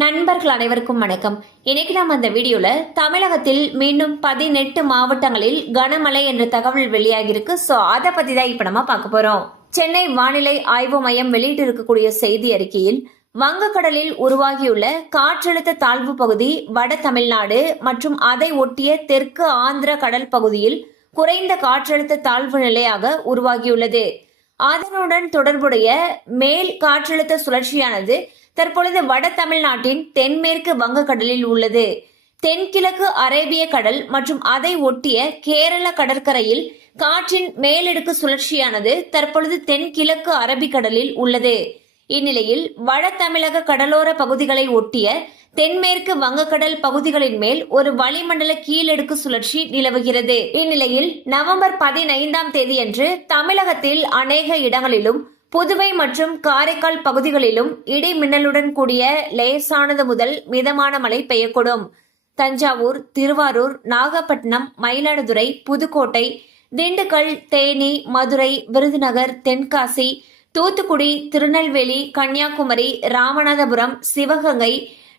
நண்பர்கள் அனைவருக்கும் வணக்கம் இன்னைக்கு நாம் அந்த வீடியோல தமிழகத்தில் மீண்டும் பதினெட்டு மாவட்டங்களில் கனமழை என்ற தகவல் வெளியாகியிருக்கு ஸோ அதை பத்தி தான் இப்ப நம்ம பார்க்க போறோம் சென்னை வானிலை ஆய்வு மையம் வெளியிட்டு இருக்கக்கூடிய செய்தி அறிக்கையில் வங்கக்கடலில் உருவாகியுள்ள காற்றழுத்த தாழ்வு பகுதி வட தமிழ்நாடு மற்றும் அதை ஒட்டிய தெற்கு ஆந்திர கடல் பகுதியில் குறைந்த காற்றழுத்த தாழ்வு நிலையாக உருவாகியுள்ளது அதனுடன் தொடர்புடைய மேல் காற்றழுத்த சுழற்சியானது தற்பொழுது வட தமிழ்நாட்டின் தென்மேற்கு வங்கக்கடலில் உள்ளது தென்கிழக்கு அரேபிய கடல் மற்றும் அதை ஒட்டிய கேரள கடற்கரையில் காற்றின் மேலடுக்கு சுழற்சியானது தற்பொழுது தென்கிழக்கு அரபிக்கடலில் உள்ளது இந்நிலையில் வட தமிழக கடலோர பகுதிகளை ஒட்டிய தென்மேற்கு வங்கக்கடல் பகுதிகளின் மேல் ஒரு வளிமண்டல கீழடுக்கு சுழற்சி நிலவுகிறது இந்நிலையில் நவம்பர் பதினைந்தாம் தேதியன்று தமிழகத்தில் அநேக இடங்களிலும் புதுவை மற்றும் காரைக்கால் பகுதிகளிலும் இடி மின்னலுடன் கூடிய லேசானது முதல் மிதமான மழை பெய்யக்கூடும் தஞ்சாவூர் திருவாரூர் நாகப்பட்டினம் மயிலாடுதுறை புதுக்கோட்டை திண்டுக்கல் தேனி மதுரை விருதுநகர் தென்காசி தூத்துக்குடி திருநெல்வேலி கன்னியாகுமரி ராமநாதபுரம் சிவகங்கை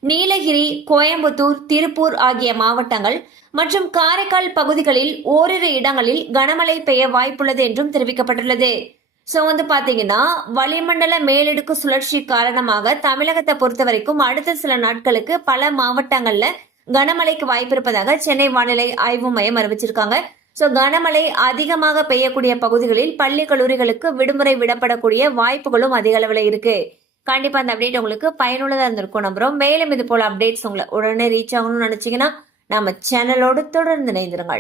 நீலகிரி கோயம்புத்தூர் திருப்பூர் ஆகிய மாவட்டங்கள் மற்றும் காரைக்கால் பகுதிகளில் ஓரிரு இடங்களில் கனமழை பெய்ய வாய்ப்புள்ளது என்றும் தெரிவிக்கப்பட்டுள்ளது ஸோ வந்து பாத்தீங்கன்னா வளிமண்டல மேலடுக்கு சுழற்சி காரணமாக தமிழகத்தை பொறுத்த வரைக்கும் அடுத்த சில நாட்களுக்கு பல மாவட்டங்களில் கனமழைக்கு வாய்ப்பு இருப்பதாக சென்னை வானிலை ஆய்வு மையம் அறிவிச்சிருக்காங்க ஸோ கனமழை அதிகமாக பெய்யக்கூடிய பகுதிகளில் பள்ளி கல்லூரிகளுக்கு விடுமுறை விடப்படக்கூடிய வாய்ப்புகளும் அதிக அளவுல இருக்கு கண்டிப்பா அந்த அப்டேட் உங்களுக்கு பயனுள்ளதாக இருந்திருக்கும் நம்புறோம் மேலும் இது போல அப்டேட்ஸ் உங்களை உடனே ரீச் ஆகணும்னு நினைச்சீங்கன்னா நம்ம சேனலோடு தொடர்ந்து இணைந்திருங்கள்